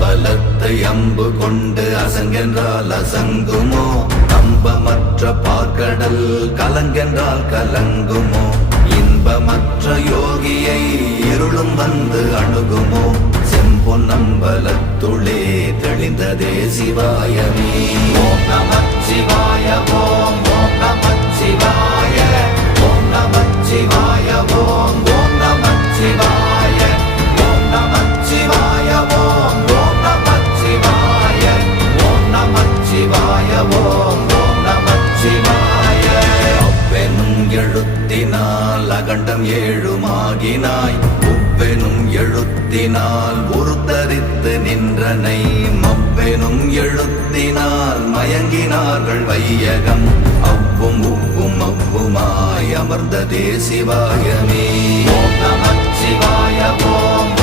அம்பலத்தை அம்பு கொண்டு அசங்கென்றால் அசங்குமோ? நம்பமற்ற பார்க்கடல் கலங்கென்றால் கலங்குமோ? இன்பமற்ற யோகியை இருளும் வந்து அணுகுமோ? செம்பொன்னம்பலத்துளே தெளிந்ததே சிவாயமே. ஓம் நமச்சிவாய ஓம் ஓம் நமச்சிவாய ஓம் நமச்சிவாய ஓம் ஓம் நமச்சிவாய ஓம் நமச்சிவாய ஓம் ஓம் நமச்சிவாய ஓம் நமச்சிவாய ஓம் ஓம் நமச்சிவாய. அவ்வெனும் எழுத்தினால் அகண்டம் ஏழுமாகினாய், உவ்வெனும் எழுத்தினால் உருத்தரித்து நின்றனை, மவ்வெனும் எழுத்தினால் மயங்கினார்கள் வையகம். அவ்வும் உவ்வும் அவ்வுமாய் அமர்ந்ததே சிவாயமே. ஓம் நமச்சிவாய ஓம்